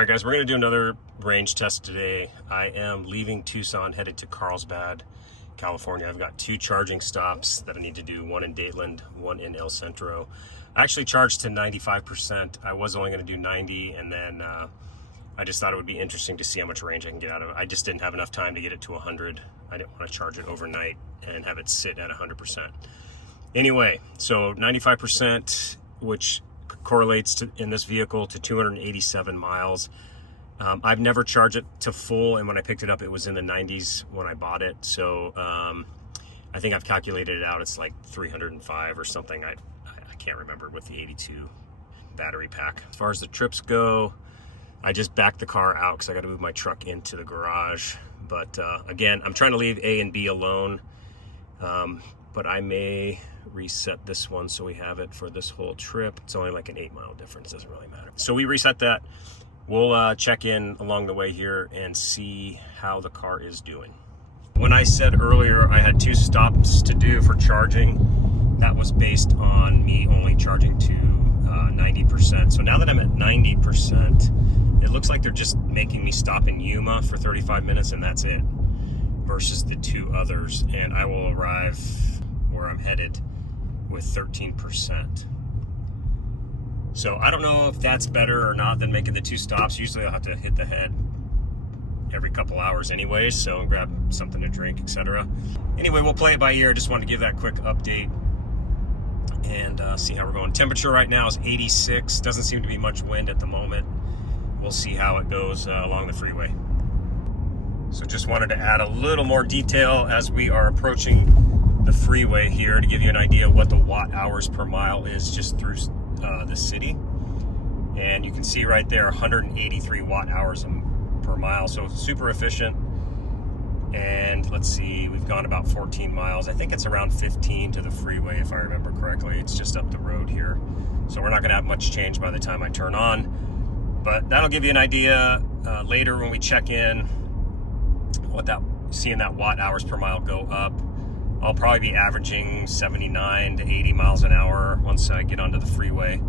right, guys, we're going to do another range test today. I am leaving Tucson, headed to Carlsbad, California. I've got 2 charging stops that I need to do, one in Dateland, one in El Centro. I actually charged to 95%. I was only going to do 90, and then I just thought it would be interesting to see how much range I can get out of it. I just didn't have enough time to get it to 100. I didn't want to charge it overnight and have it sit at 100%. Anyway, so 95%, which correlates to, in this vehicle, to 287 miles. I've never charged it to full, and when I picked it up, it was in the 90s when I bought it. So I think I've calculated it out. It's like 305 or something. I can't remember with the 82 battery pack. As far as the trips go, I just backed the car out because I got to move my truck into the garage. But again, I'm trying to leave A and B alone. But I may reset this one so we have it for this whole trip. It's only like an 8-mile difference, doesn't really matter. So we reset that. We'll check in along the way here and see how the car is doing. When I said earlier I had 2 stops to do for charging, that was based on me only charging to 90%. So now that I'm at 90%, it looks like they're just making me stop in Yuma for 35 minutes and that's it, versus the 2 others. And I will arrive where I'm headed with 13%. So I don't know if that's better or not than making the 2 stops. Usually I'll have to hit the head every couple hours anyways, so grab something to drink, etc. Anyway, we'll play it by ear. Just wanted to give that quick update and see how we're going. Temperature right now is 86. Doesn't seem to be much wind at the moment. We'll see how it goes along the freeway. So just wanted to add a little more detail as we are approaching the freeway here to give you an idea of what the watt hours per mile is just through the city. And you can see right there 183 watt hours per mile, so super efficient. And let's see, we've gone about 14 miles. I think it's around 15 to the freeway if I remember correctly. It's just up the road here, so we're not going to have much change by the time I turn on, but that'll give you an idea later when we check in seeing that watt hours per mile go up. I'll probably be averaging 79 to 80 miles an hour once I get onto the freeway,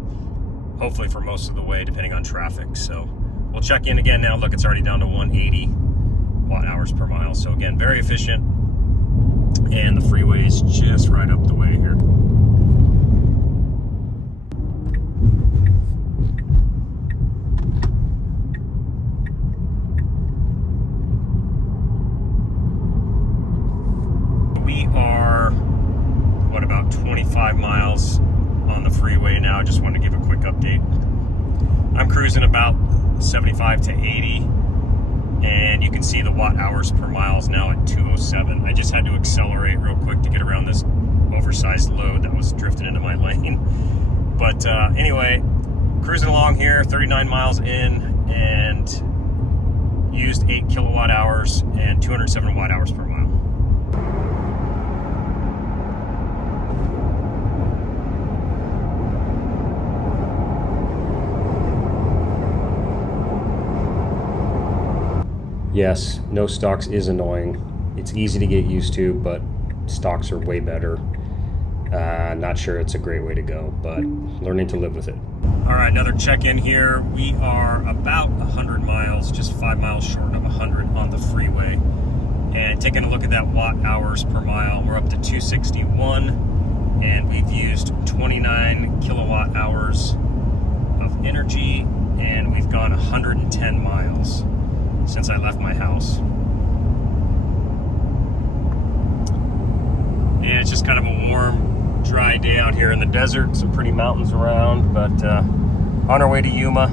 hopefully for most of the way, depending on traffic. So we'll check in again now. Look, it's already down to 180 watt hours per mile. So again, very efficient, and the freeway is just right up the way here. We are, about 25 miles on the freeway now. I just wanted to give a quick update. I'm cruising about 75 to 80, and you can see the watt hours per mile is now at 207. I just had to accelerate real quick to get around this oversized load that was drifting into my lane. But anyway, cruising along here, 39 miles in, and used 8 kilowatt hours and 207 watt hours per mile. Yes, no stocks is annoying. It's easy to get used to, but stocks are way better. Not sure it's a great way to go, but learning to live with it. All right, another check-in here. We are about 100 miles, just 5 miles short of 100 on the freeway. And taking a look at that watt hours per mile, we're up to 261, and we've used 29 kilowatt hours of energy, and we've gone 110 miles since I left my house. Yeah, it's just kind of a warm, dry day out here in the desert. Some pretty mountains around, but on our way to Yuma.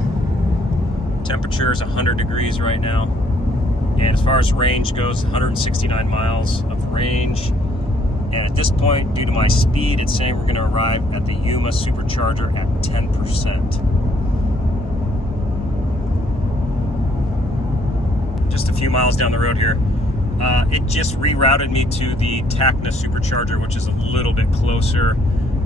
Temperature is 100 degrees right now. And as far as range goes, 169 miles of range. And at this point, due to my speed, it's saying we're going to arrive at the Yuma supercharger at 10%. Just a few miles down the road here. It just rerouted me to the Tacna supercharger, which is a little bit closer.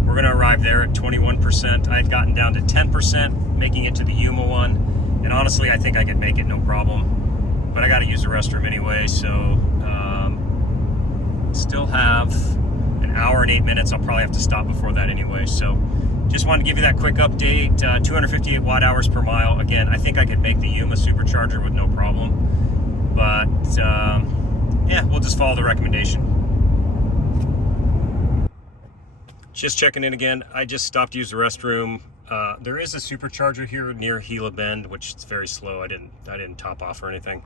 We're going to arrive there at 21%. I had gotten down to 10%, making it to the Yuma one. And honestly, I think I could make it no problem. But I got to use the restroom anyway, so still have an hour and 8 minutes. I'll probably have to stop before that anyway. So just wanted to give you that quick update. 258 watt hours per mile. Again, I think I could make the Yuma supercharger with no problem, but yeah, we'll just follow the recommendation. Just checking in again. I just stopped to use the restroom. There is a supercharger here near Gila Bend, which is very slow. I didn't top off or anything.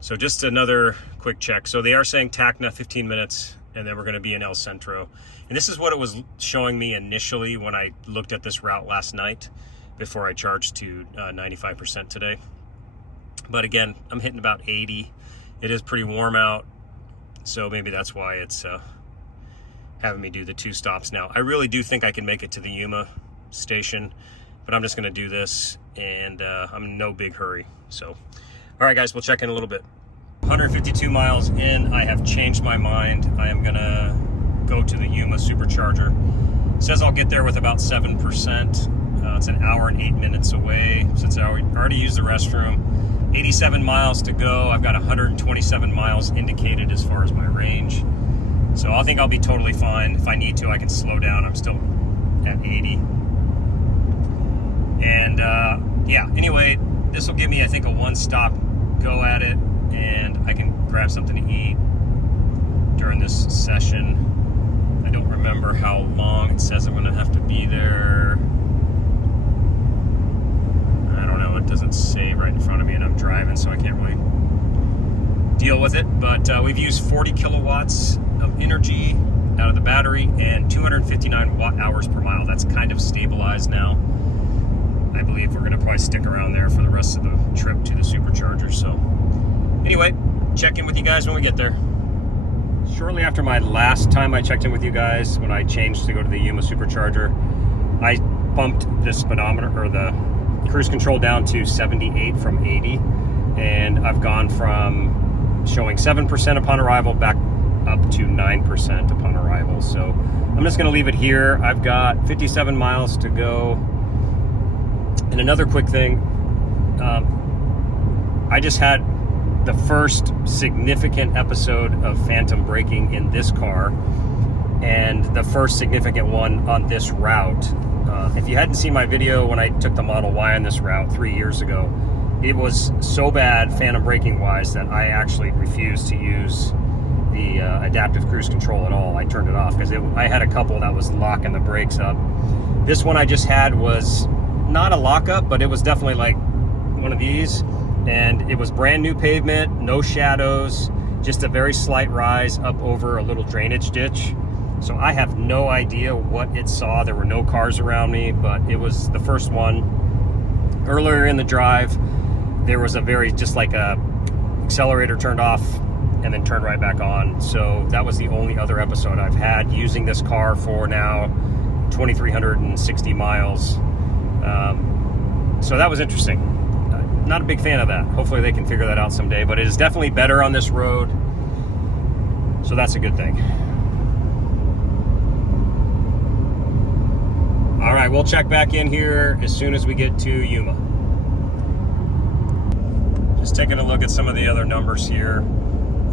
So just another quick check. So they are saying Tacna 15 minutes, and then we're going to be in El Centro. And this is what it was showing me initially when I looked at this route last night before I charged to 95% today. But again, I'm hitting about 80. It is pretty warm out, so maybe that's why it's having me do the 2 stops now. I really do think I can make it to the Yuma station, but I'm just going to do this, and I'm in no big hurry. So, all right, guys, we'll check in a little bit. 152 miles in, I have changed my mind. I am going to go to the Yuma supercharger. It says I'll get there with about 7%. It's an hour and 8 minutes away since I already used the restroom. 87 miles to go. I've got 127 miles indicated as far as my range. So I think I'll be totally fine. If I need to, I can slow down. I'm still at 80. And yeah, anyway, this will give me, I think, a 1-stop go at it, and I can grab something to eat during this session. I don't remember how long it says I'm going to have to be there. I don't know. It doesn't say right in front of me, and I'm driving, so I can't really deal with it. But we've used 40 kilowatts of energy out of the battery and 259 watt hours per mile. That's kind of stabilized now. I believe we're going to probably stick around there for the rest of the trip to the supercharger. So anyway, check in with you guys when we get there. Shortly after my last time I checked in with you guys, when I changed to go to the Yuma supercharger, I bumped the speedometer, or the cruise control, down to 78 from 80, and I've gone from showing 7% upon arrival back up to 9% upon arrival. So I'm just going to leave it here. I've got 57 miles to go. And another quick thing, I just had the first significant episode of phantom braking in this car, and the first significant one on this route. If you hadn't seen my video when I took the Model Y on this route 3 years ago, it was so bad phantom braking wise that I actually refused to use the adaptive cruise control at all. I turned it off because I had a couple that was locking the brakes up. This one I just had was not a lockup, but it was definitely like one of these, and it was brand new pavement, no shadows, just a very slight rise up over a little drainage ditch. So I have no idea what it saw. There were no cars around me, but it was the first one. Earlier in the drive, there was a very, just like a accelerator turned off and then turned right back on. So that was the only other episode I've had using this car for now 2,360 miles. So that was interesting. Not a big fan of that. Hopefully they can figure that out someday, but it is definitely better on this road. So that's a good thing. All right, we'll check back in here as soon as we get to Yuma. Just taking a look at some of the other numbers here.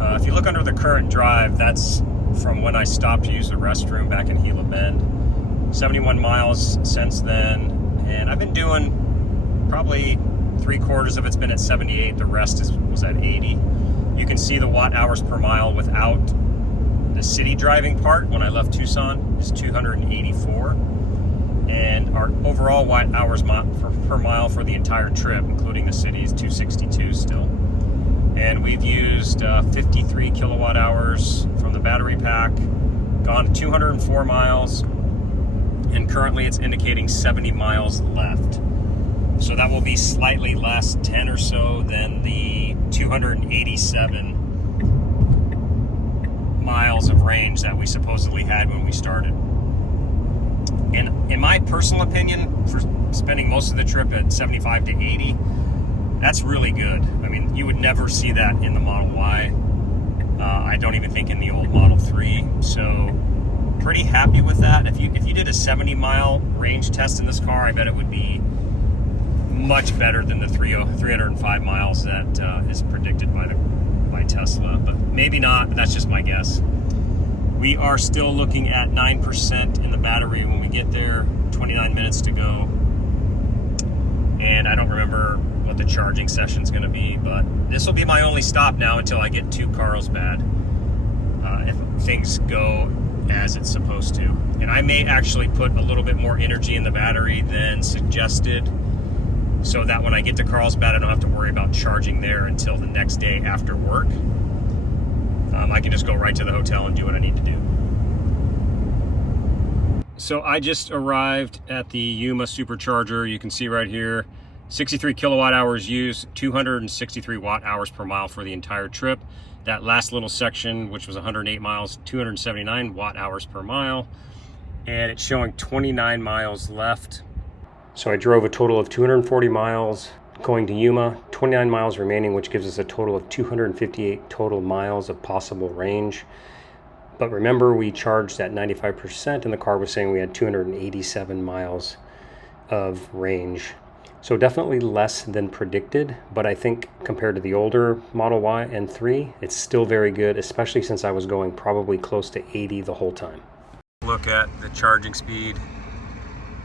If you look under the current drive, that's from when I stopped to use the restroom back in Gila Bend. 71 miles since then, and I've been doing probably 3/4 of it's been at 78. The rest was at 80. You can see the watt hours per mile without the city driving part. When I left Tucson, is 284, and our overall watt hours per mile for the entire trip, including the city, is 262 still. And we've used 53 kilowatt hours from the battery pack, gone 204 miles, and currently it's indicating 70 miles left. So that will be slightly less, 10 or so, than the 287 miles of range that we supposedly had when we started. And in my personal opinion, for spending most of the trip at 75 to 80, that's really good. I mean, you would never see that in the Model Y. I don't even think in the old Model 3. So pretty happy with that. If you did a 70-mile range test in this car, I bet it would be much better than the 305 miles that is predicted by Tesla. But maybe not, but that's just my guess. We are still looking at 9% in the battery when we get there, 29 minutes to go. And I don't remember what the charging session's gonna be, but this will be my only stop now until I get to Carlsbad, if things go as it's supposed to. And I may actually put a little bit more energy in the battery than suggested, so that when I get to Carlsbad, I don't have to worry about charging there until the next day after work. I can just go right to the hotel and do what I need to do. So I just arrived at the Yuma supercharger. You can see right here, 63 kilowatt hours used, 263 watt hours per mile for the entire trip. That last little section, which was 108 miles, 279 watt hours per mile. And it's showing 29 miles left. So I drove a total of 240 miles going to Yuma, 29 miles remaining, which gives us a total of 258 total miles of possible range. But remember, we charged at 95% and the car was saying we had 287 miles of range. So definitely less than predicted, but I think compared to the older Model Y and 3, it's still very good, especially since I was going probably close to 80 the whole time. Look at the charging speed.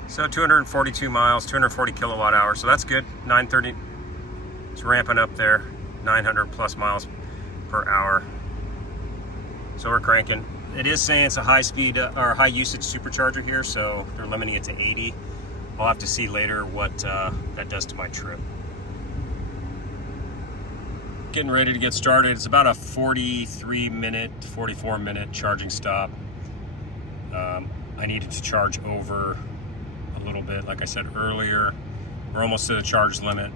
So 242 miles, 240 kilowatt hours, so that's good. 930, it's ramping up there, 900 plus miles per hour. So we're cranking. It is saying it's a high speed or high usage supercharger here, so they're limiting it to 80. I'll have to see later what that does to my trip. Getting ready to get started. It's about a 44 minute charging stop. I needed to charge over a little bit, like I said earlier. We're almost to the charge limit,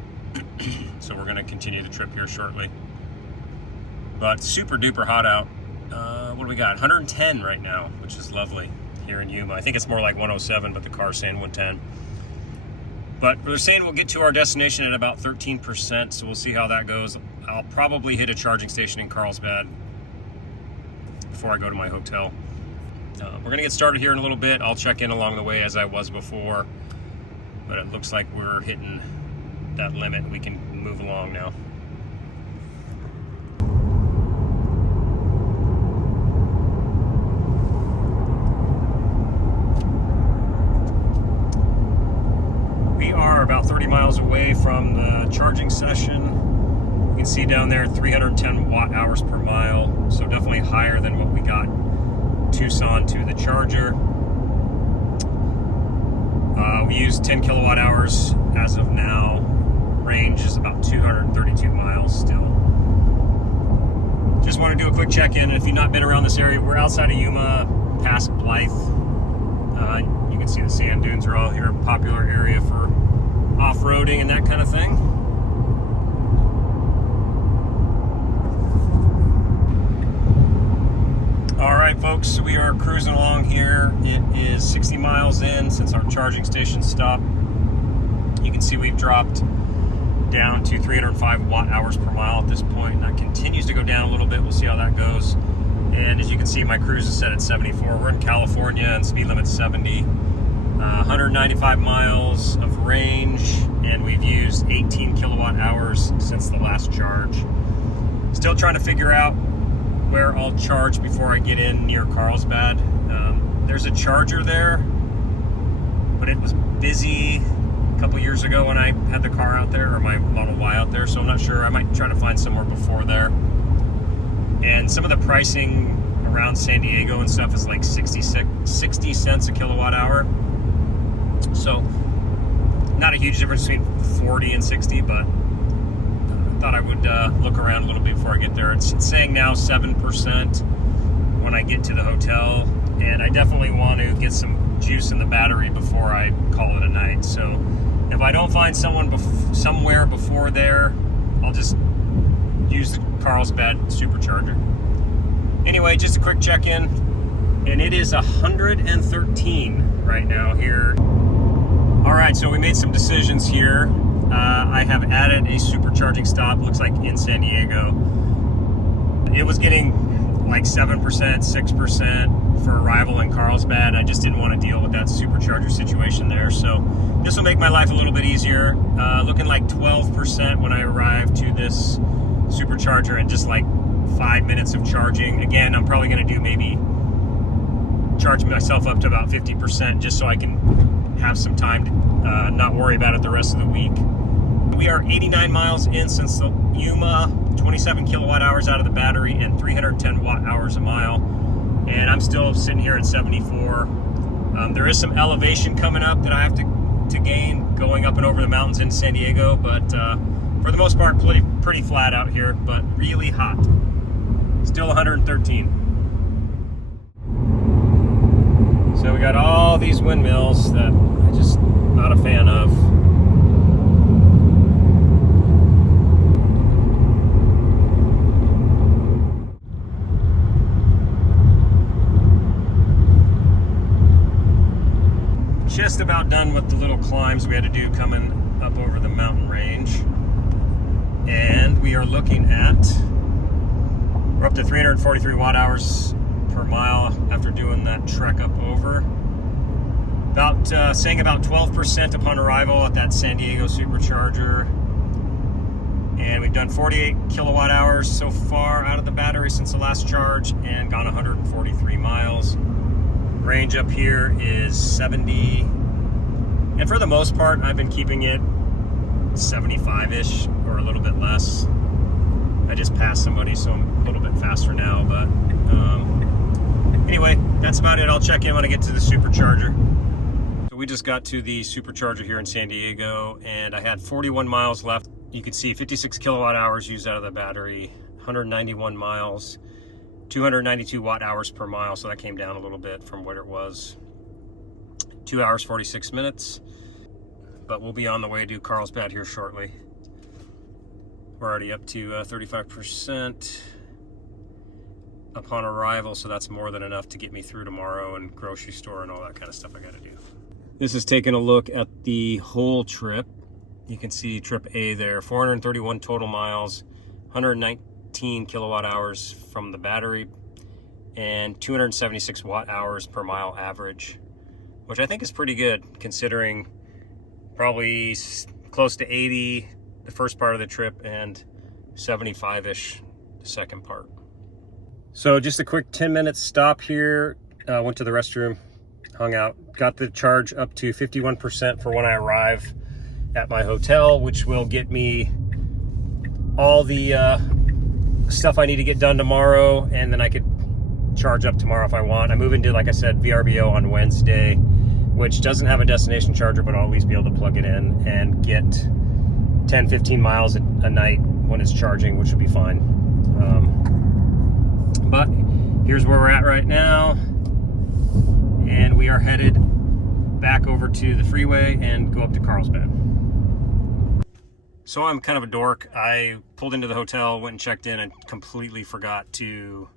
so we're gonna continue the trip here shortly. But super duper hot out. What do we got? 110 right now, which is lovely here in Yuma. I think it's more like 107, but the car's saying 110. But they're saying we'll get to our destination at about 13%, so we'll see how that goes. I'll probably hit a charging station in Carlsbad before I go to my hotel. We're gonna get started here in a little bit. I'll check in along the way as I was before, but it looks like we're hitting that limit. We can move along now. We are about 30 miles away from the charging session. You can see down there 310 watt hours per mile, so definitely higher than what we got Tucson to the charger. We used 10 kilowatt hours as of now. Range is about 232 miles still. Just want to do a quick check-in. If you've not been around this area, we're outside of Yuma, past Blythe. You can see the sand dunes are all here, a popular area for off-roading and that kind of thing. All right, folks, we are cruising along here. It is 60 miles in since our charging station stopped. You can see we've dropped down to 305 watt hours per mile at this point, and that continues to go down a little bit. We'll see how that goes. And as you can see, my cruise is set at 74. We're in California and speed limit's 70. 195 miles of range, and we've used 18 kilowatt hours since the last charge. Still trying to figure out where I'll charge before I get in near Carlsbad. There's a charger there, but it was busy a couple years ago when I had the car out there, or my Model Y out there, so I'm not sure. I might try to find somewhere before there. And some of the pricing around San Diego and stuff is like 60 cents a kilowatt hour. So not a huge difference between 40 and 60, but I thought I would look around a little bit before I get there. It's saying now 7% when I get to the hotel, and I definitely want to get some juice in the battery before I call it a night. So if I don't find somewhere before there, I'll just use the Carlsbad supercharger. Anyway, just a quick check-in, and it is 113 right now here. All right, so we made some decisions here. I have added a supercharging stop, looks like in San Diego. It was getting like 7%, 6% for arrival in Carlsbad. I just didn't want to deal with that supercharger situation there. So this will make my life a little bit easier. Looking like 12% when I arrive to this supercharger and just like 5 minutes of charging. Again, I'm probably going to do maybe charge myself up to about 50% just so I can have some time to not worry about it the rest of the week. We are 89 miles in since the Yuma, 27 kilowatt hours out of the battery and 310 watt hours a mile. And I'm still sitting here at 74. There is some elevation coming up that I have to gain going up and over the mountains in San Diego, but for the most part, pretty flat out here, but really hot. Still 113. So we got all these windmills that I'm just not a fan of. Just about done with the little climbs we had to do coming up over the mountain range. And we are looking at, we're up to 343 watt hours per mile after doing that trek up over. Saying about 12% upon arrival at that San Diego supercharger. And we've done 48 kilowatt hours so far out of the battery since the last charge and gone 143 miles. Range up here is 70, and for the most part I've been keeping it 75-ish or a little bit less. I just passed somebody, so I'm a little bit faster now, but anyway, that's about it. I'll check in when I get to the supercharger. So we just got to the supercharger here in San Diego, and I had 41 miles left. You can see 56 kilowatt hours used out of the battery, 191 miles. 292 watt hours per mile, so that came down a little bit from what it was. 2 hours 46 minutes, but we'll be on the way to Carlsbad here shortly. We're already up to 35% upon arrival, so that's more than enough to get me through tomorrow and grocery store and all that kind of stuff I got to do. This is taking a look at the whole trip. You can see trip A there, 431 total miles, 119 kilowatt hours from the battery and 276 watt hours per mile average, which I think is pretty good considering probably close to 80 the first part of the trip and 75-ish the second part. So just a quick 10-minute stop here. Went to the restroom, hung out, got the charge up to 51% for when I arrive at my hotel, which will get me all the stuff I need to get done tomorrow, and then I could charge up tomorrow if I want. I move into, like I said, VRBO on Wednesday, which doesn't have a destination charger, but I'll at least be able to plug it in and get 10-15 miles a night when it's charging, which would be fine. But here's where we're at right now, and we are headed back over to the freeway and go up to Carlsbad. So I'm kind of a dork. I pulled into the hotel, went and checked in, and completely forgot to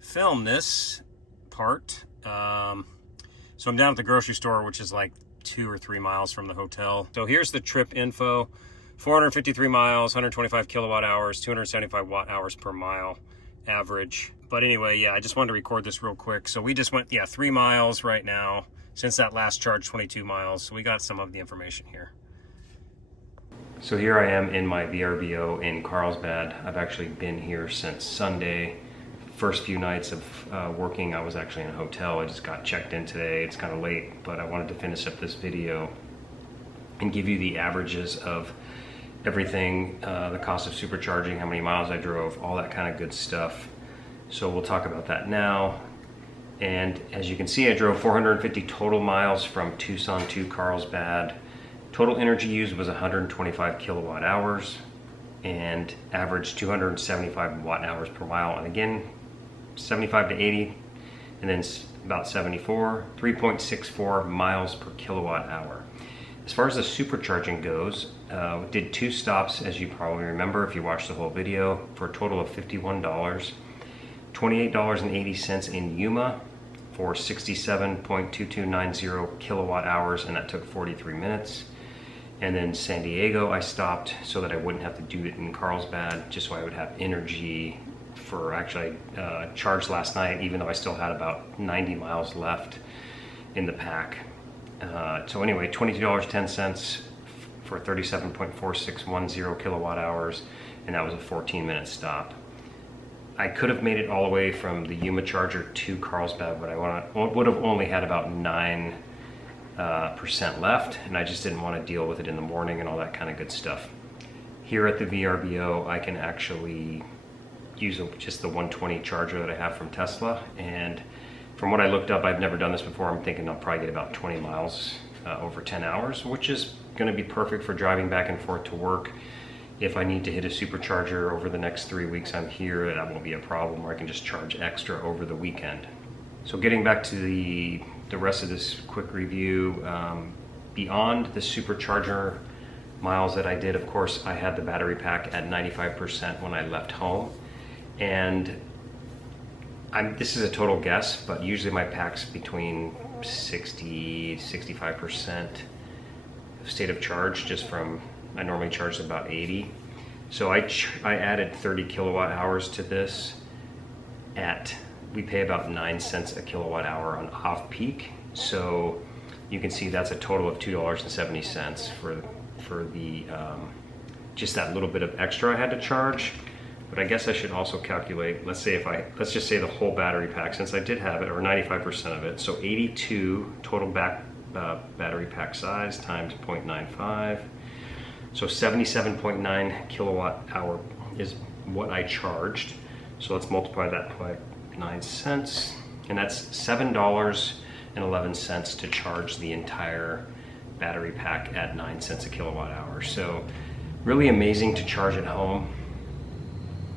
film this part. So I'm down at the grocery store, which is like 2 or 3 miles from the hotel. So here's the trip info. 453 miles, 125 kilowatt hours, 275 watt hours per mile average. But anyway, yeah, I just wanted to record this real quick. So we just went, 3 miles right now. Since that last charge, 22 miles. So we got some of the information here. So here I am in my VRBO in Carlsbad. I've actually been here since Sunday. First few nights of working, I was actually in a hotel. I just got checked in today. It's kind of late, but I wanted to finish up this video and give you the averages of everything, the cost of supercharging, how many miles I drove, all that kind of good stuff. So we'll talk about that now. And as you can see, I drove 450 total miles from Tucson to Carlsbad. Total energy used was 125 kilowatt hours and averaged 275 watt hours per mile. And again, 75 to 80, and then about 74, 3.64 miles per kilowatt hour. As far as the supercharging goes, we did 2 stops, as you probably remember if you watched the whole video, for a total of $51. $28.80 in Yuma for 67.2290 kilowatt hours, and that took 43 minutes. And then San Diego, I stopped so that I wouldn't have to do it in Carlsbad, just so I would have energy for actually charged last night, even though I still had about 90 miles left in the pack. So anyway, $22.10 for 37.4610 kilowatt hours, and that was a 14-minute stop. I could have made it all the way from the Yuma charger to Carlsbad, but I would have only had about 9% left, and I just didn't want to deal with it in the morning and all that kind of good stuff. Here at the VRBO, I can actually use just the 120 charger that I have from Tesla, and from what I looked up, I've never done this before. I'm thinking I'll probably get about 20 miles over 10 hours, which is going to be perfect for driving back and forth to work. If I need to hit a supercharger over the next 3 weeks I'm here, that won't be a problem, or I can just charge extra over the weekend. So getting back to the rest of this quick review, beyond the supercharger miles that I did, of course, I had the battery pack at 95% when I left home. And this is a total guess, but usually my pack's between 60-65% state of charge, just from, I normally charge about 80. So I added 30 kilowatt hours to this we pay about 9 cents a kilowatt hour on off peak. So you can see that's a total of $2.70 for the, just that little bit of extra I had to charge. But I guess I should also calculate, let's just say the whole battery pack, since I did have it, or 95% of it, so 82 total battery pack size times 0.95. So 77.9 kilowatt hour is what I charged. So let's multiply that by 9 cents, and that's $7.11 to charge the entire battery pack at 9 cents a kilowatt hour. So really amazing to charge at home.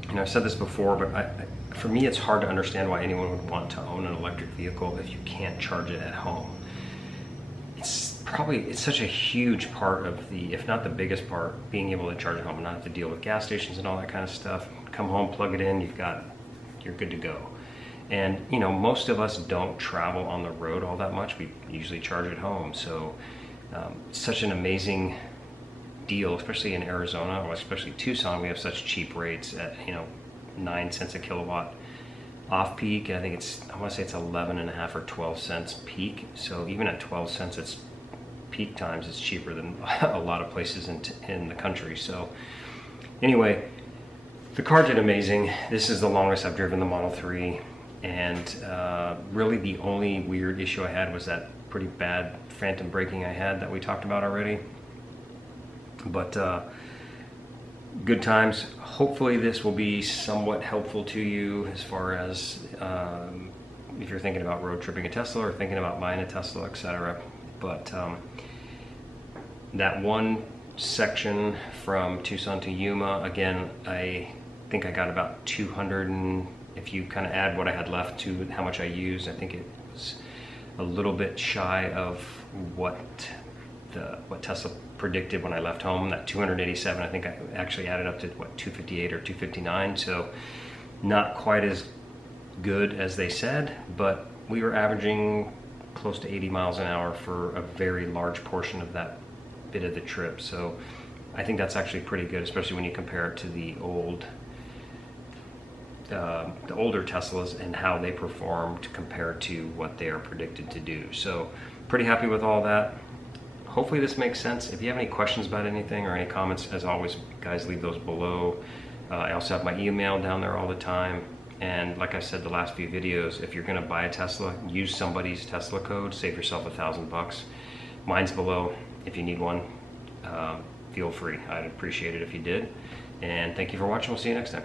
And I've said this before, but for me, it's hard to understand why anyone would want to own an electric vehicle if you can't charge it at home. It's such a huge part of if not the biggest part, being able to charge at home and not have to deal with gas stations and all that kind of stuff. Come home, plug it in, you're good to go. And you know, most of us don't travel on the road all that much. We usually charge at home. So it's such an amazing deal, especially in Arizona, or especially Tucson. We have such cheap rates at 9 cents a kilowatt off peak, and I think I want to say it's 11.5 or 12 cents peak. So even at 12 cents, it's peak times, it's cheaper than a lot of places in the country. So anyway, the car did amazing. This is the longest I've driven the Model 3, and really the only weird issue I had was that pretty bad phantom braking I had that we talked about already. But good times. Hopefully this will be somewhat helpful to you as far as if you're thinking about road tripping a Tesla or thinking about buying a Tesla, etc. But that one section from Tucson to Yuma, again, I think I got about 200, and if you kind of add what I had left to how much I used, I think it was a little bit shy of what Tesla predicted when I left home. That 287, I think I actually added up to 258 or 259. So not quite as good as they said, but we were averaging close to 80 miles an hour for a very large portion of that bit of the trip. So I think that's actually pretty good, especially when you compare it to the older Teslas and how they performed compared to what they are predicted to do. So pretty happy with all that. Hopefully this makes sense. If you have any questions about anything or any comments, as always, guys, leave those below. I also have my email down there all the time. And like I said the last few videos, if you're gonna buy a Tesla, use somebody's Tesla code, save yourself $1,000. Mine's below. If you need one, feel free. I'd appreciate it if you did. And thank you for watching. We'll see you next time.